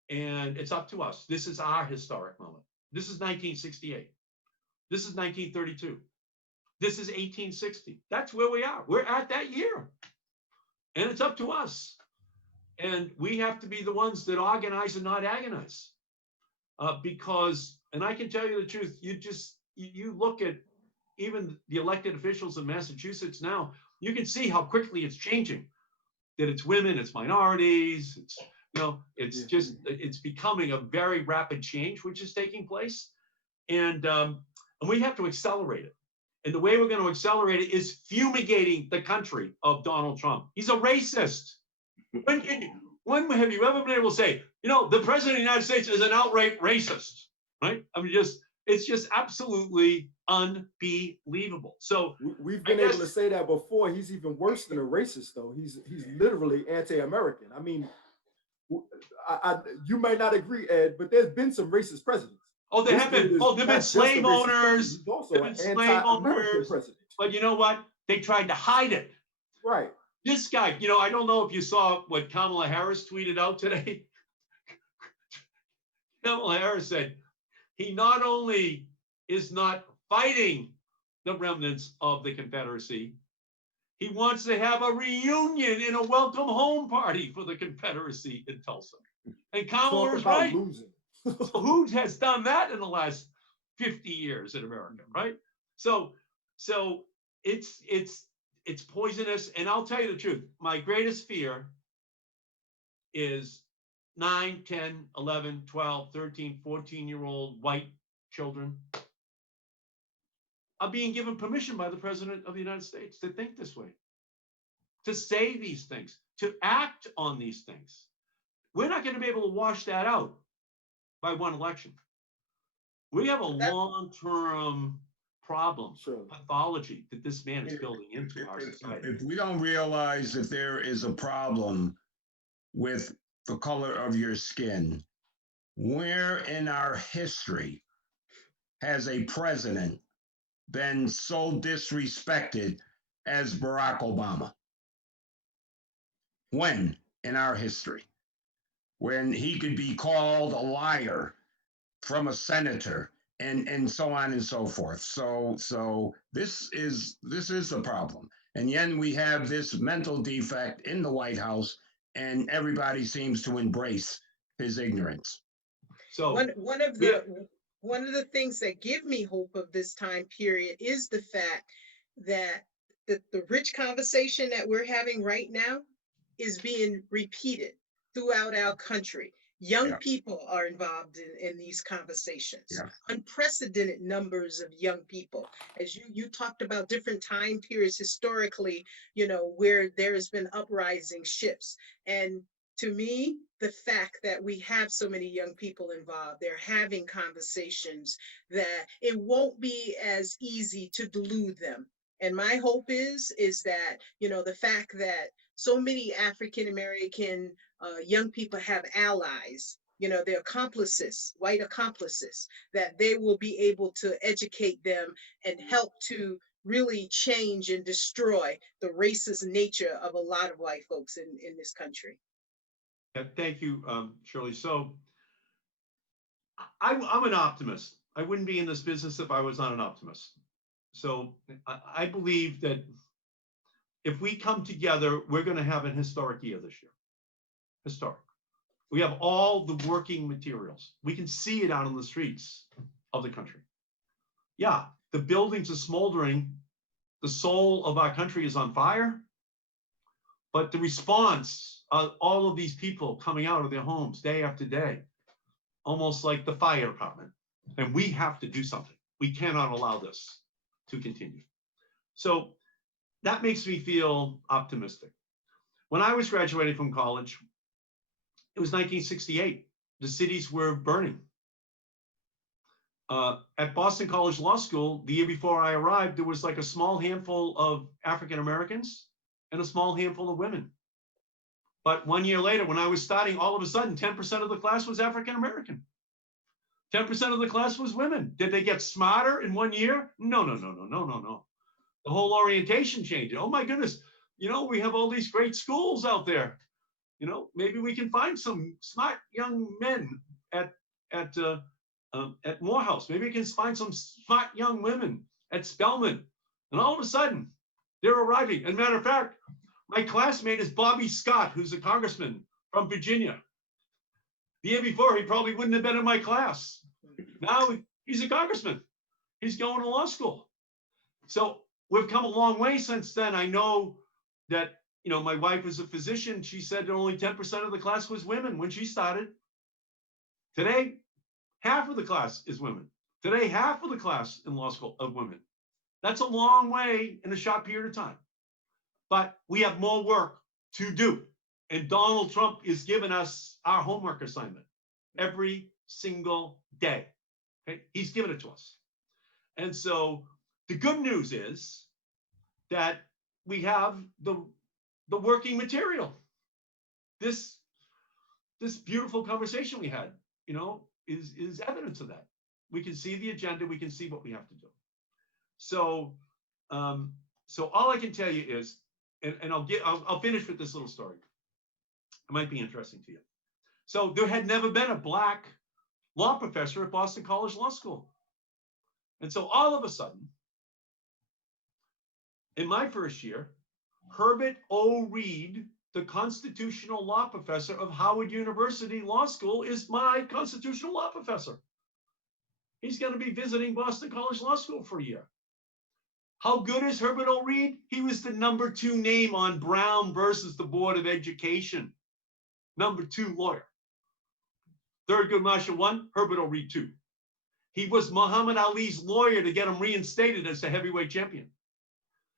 and it's up to us. This is our historic moment. This is 1968. This is 1932. This is 1860. That's where we are. We're at that year. And it's up to us. And we have to be the ones that organize and not agonize. Because, and I can tell you the truth, you look at even the elected officials in Massachusetts now, you can see how quickly it's changing. That it's women, it's minorities, it's becoming a very rapid change, which is taking place. And we have to accelerate it. And the way we're going to accelerate it is fumigating the country of Donald Trump. He's a racist. When have you ever been able to say, the president of the United States is an outright racist, right? I mean, it's just absolutely unbelievable. So we've been able to say that before. He's even worse than a racist, though. He's literally anti-American. I mean, you might not agree, Ed, but there's been some racist presidents. Oh, there have been. Oh, there've been slave owners. He's also an anti-American president. But you know what? They tried to hide it. Right. This guy, I don't know if you saw what Kamala Harris tweeted out today. Kamala Harris said, he not only is not fighting the remnants of the Confederacy, he wants to have a reunion and a welcome home party for the Confederacy in Tulsa. And Kamala was right. So who has done that in the last 50 years in America, right? So it's poisonous. And I'll tell you the truth. My greatest fear is 9, 10, 11, 12, 13, 14-year-old white children are being given permission by the president of the United States to think this way, to say these things, to act on these things. We're not going to be able to wash that out by one election. We have a That- long-term problem, Sure. pathology that this man is building into our society. If we don't realize that there is a problem with the color of your skin, where in our history has a president been so disrespected as Barack Obama? When in our history? When he could be called a liar from a senator and so on and so forth. So this is a problem. And yet we have this mental defect in the White House, and everybody seems to embrace his ignorance. So one of we- the things that give me hope of this time period is the fact that the rich conversation that we're having right now is being repeated throughout our country. Young Yeah. people are involved in these conversations. Yeah. Unprecedented numbers of young people. As you talked about different time periods historically, where there has been uprising shifts. And to me, the fact that we have so many young people involved, they're having conversations, that it won't be as easy to delude them. And my hope is that, the fact that so many African American young people have allies, their accomplices, white accomplices, that they will be able to educate them and help to really change and destroy the racist nature of a lot of white folks in this country. Yeah, thank you, Shirley. So I'm an optimist. I wouldn't be in this business if I was not an optimist. So I believe that if we come together, we're going to have an historic year this year. Historic. We have all the working materials. We can see it out on the streets of the country. Yeah, the buildings are smoldering. The soul of our country is on fire. But the response of all of these people coming out of their homes day after day, almost like the fire department. And we have to do something. We cannot allow this to continue. So that makes me feel optimistic. When I was graduating from college, it was 1968. The cities were burning. At Boston College Law School, the year before I arrived, there was like a small handful of African Americans and a small handful of women. But 1 year later, when I was starting, all of a sudden, 10% of the class was African American. 10% of the class was women. Did they get smarter in 1 year? No. The whole orientation changed. Oh my goodness, we have all these great schools out there. Maybe we can find some smart young men at Morehouse. Maybe we can find some smart young women at Spelman. And all of a sudden, they're arriving. And matter of fact, my classmate is Bobby Scott, who's a congressman from Virginia. The year before, he probably wouldn't have been in my class. Now he's a congressman. He's going to law school. So we've come a long way since then. I know that, my wife was a physician. She said that only 10% of the class was women when she started. Today, half of the class is women. Today, half of the class in law school of women. That's a long way in a short period of time. But we have more work to do. And Donald Trump is giving us our homework assignment every single day. Okay? He's giving it to us. And so the good news is that we have the working material. This beautiful conversation we had, is evidence of that. We can see the agenda. We can see what we have to do. So all I can tell you is, and I'll finish with this little story. It might be interesting to you. So there had never been a Black law professor at Boston College Law School. And so all of a sudden, in my first year, Herbert O. Reed, the constitutional law professor of Howard University Law School, is my constitutional law professor. He's going to be visiting Boston College Law School for a year. How good is Herbert O. Reed? He was the number 2 name on Brown versus the Board of Education. Number 2 lawyer. Thurgood Marshall 1, Herbert O. Reed 2. He was Muhammad Ali's lawyer to get him reinstated as the heavyweight champion.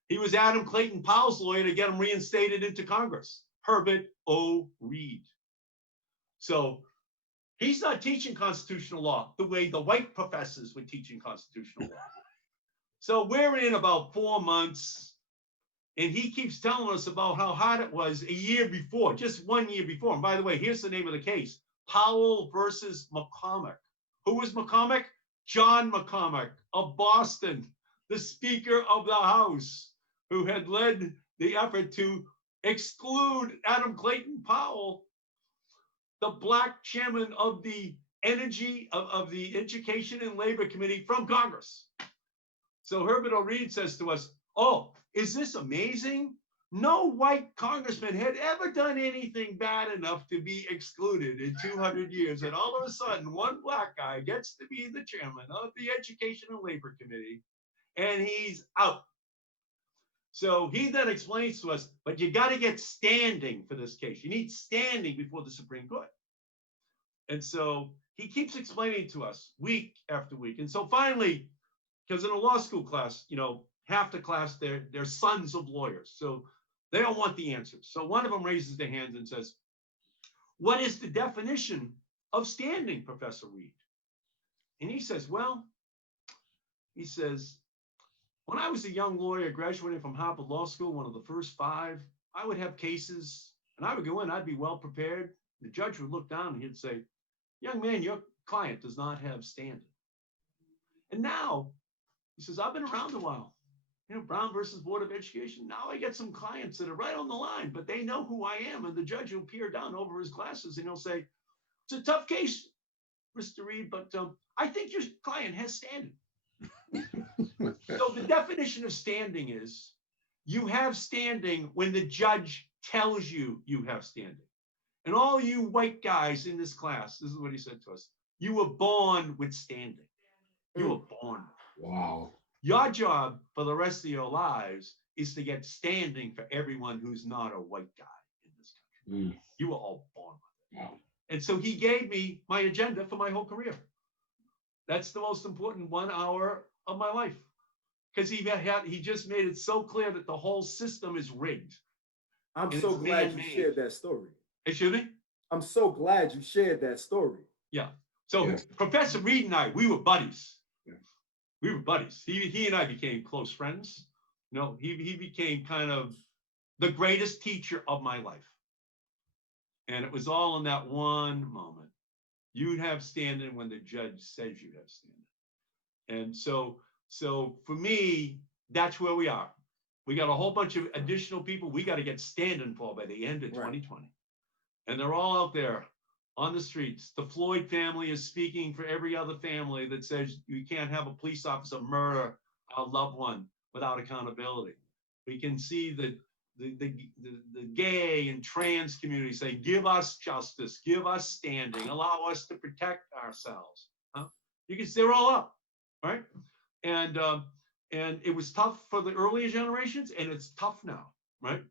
He was Adam Clayton Powell's lawyer to get him reinstated into Congress. Herbert O. Reed. So He's not teaching constitutional law the way the white professors were teaching constitutional law. So we're in about 4 months, and he keeps telling us about how hard it was a year before, just 1 year before. And by the way, here's the name of the case: Powell versus McCormick. Who was McCormick? John McCormick of Boston, the Speaker of the House, who had led the effort to exclude Adam Clayton Powell, the black chairman of the of the Education and Labor Committee, from Congress. So Herbert O'Reed says to us, "Oh, is this amazing? No white congressman had ever done anything bad enough to be excluded in 200 years. And all of a sudden, one black guy gets to be the chairman of the Education and Labor Committee, and he's out." So he then explains to us, but you got to get standing for this case. You need standing before the Supreme Court. And so he keeps explaining to us week after week. And so finally, because in a law school class, you know, half the class, they're sons of lawyers. So they don't want the answers. So one of them raises their hands and says, "What is the definition of standing, Professor Reed?" And he says, "Well," he says, "when I was a young lawyer graduating from Harvard Law School, one of the first 5, I would have cases and I would go in, I'd be well prepared. The judge would look down and he'd say, 'Young man, your client does not have standing.' And now," he says, "I've been around a while. You know, Brown versus Board of Education. Now I get some clients that are right on the line, but they know who I am. And the judge will peer down over his glasses and he'll say, 'It's a tough case, Mr. Reed, but I think your client has standing.'" So the definition of standing is you have standing when the judge tells you you have standing. And all you white guys in this class, this is what he said to us: you were born with standing. You were born. Wow. Your job for the rest of your lives is to get standing for everyone who's not a white guy in this country. You were all born with it. Wow. And so he gave me my agenda for my whole career. That's the most important 1 hour of my life, because he just made it so clear that the whole system is rigged. I'm And so it's glad you man-made. shared that story. Excuse me? I'm so glad you shared that story. Yeah. So Yes. Professor Reed and I, we were buddies. Yeah. We were buddies. He and I became close friends. You know, he became kind of the greatest teacher of my life. And it was all in that one moment. You have standing when the judge says you have standing. And so for me, that's where we are. We got a whole bunch of additional people we got to get standing for by the end of 2020. And they're all out there on the streets. The Floyd family is speaking for every other family that says you can't have a police officer murder a loved one without accountability. We can see the gay and trans community say, "Give us justice, give us standing, allow us to protect ourselves." You can see they're all up, right? And it was tough for the earlier generations, and it's tough now, right?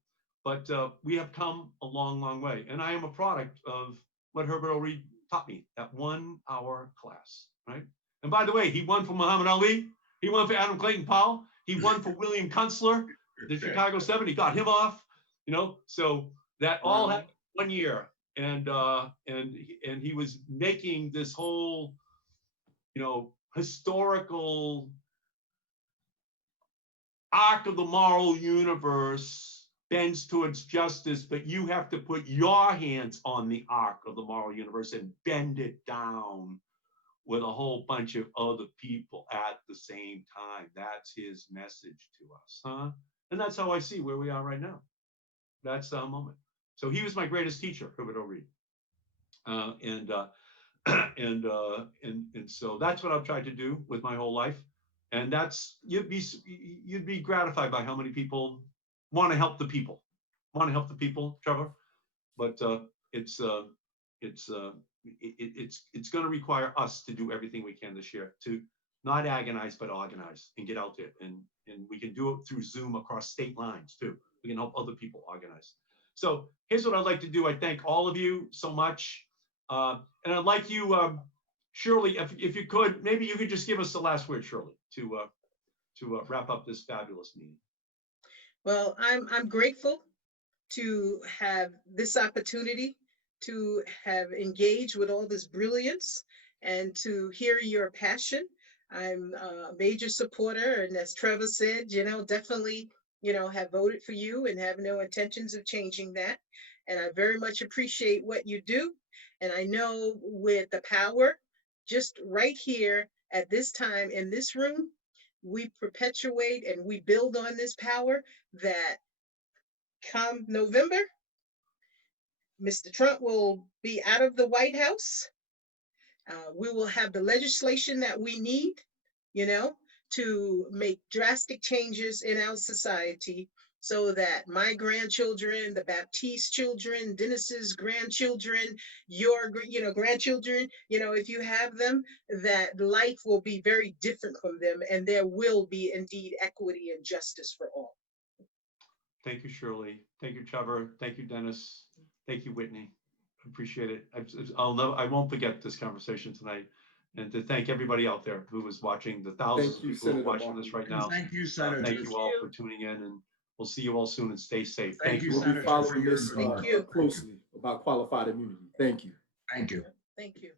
But we have come a long, long way. And I am a product of what Herbert O'Reed taught me, that 1 hour class, right? And by the way, he won for Muhammad Ali. He won for Adam Clayton Powell. He won for William Kunstler, the Chicago 7. He got him off, you know? So that all happened 1 year. And he was making this whole, you know, historical arc of the moral universe bends towards justice, but you have to put your hands on the arc of the moral universe and bend it down with a whole bunch of other people at the same time. That's his message to us, huh? And that's how I see where we are right now. That's the moment. So he was my greatest teacher, Herbert O'Reed. And so that's what I've tried to do with my whole life. And that's, you'd be gratified by how many people want to help the people, Trevor. But it's going to require us to do everything we can this year to not agonize, but organize and get out there. And we can do it through Zoom across state lines too. We can help other people organize. So here's what I'd like to do. I thank all of you so much. And I'd like you, Shirley, if you could, maybe you could just give us the last word, Shirley, to wrap up this fabulous meeting. Well, I'm grateful to have this opportunity to have engaged with all this brilliance and to hear your passion. I'm a major supporter, and as Trevor said, definitely, have voted for you and have no intentions of changing that. And I very much appreciate what you do. And I know with the power, just right here at this time in this room, we perpetuate and we build on this power that come November, Mr. Trump will be out of the White House. We will have the legislation that we need, to make drastic changes in our society so that my grandchildren, the Baptiste children, Dennis's grandchildren, your, grandchildren, if you have them, that life will be very different from them and there will be indeed equity and justice for all. Thank you, Shirley. Thank you, Trevor. Thank you, Dennis. Thank you, Whitney. Appreciate it. I won't forget this conversation tonight. And to thank everybody out there who was watching, the thousands of people who are Senator watching Markey. this right now. Thank you, Senator. Thank you all for tuning in, and we'll see you all soon, and stay safe. Thank you, We'll be Senator, following for your this good work. you. closely about qualified immunity. Thank you. Thank you. Thank you.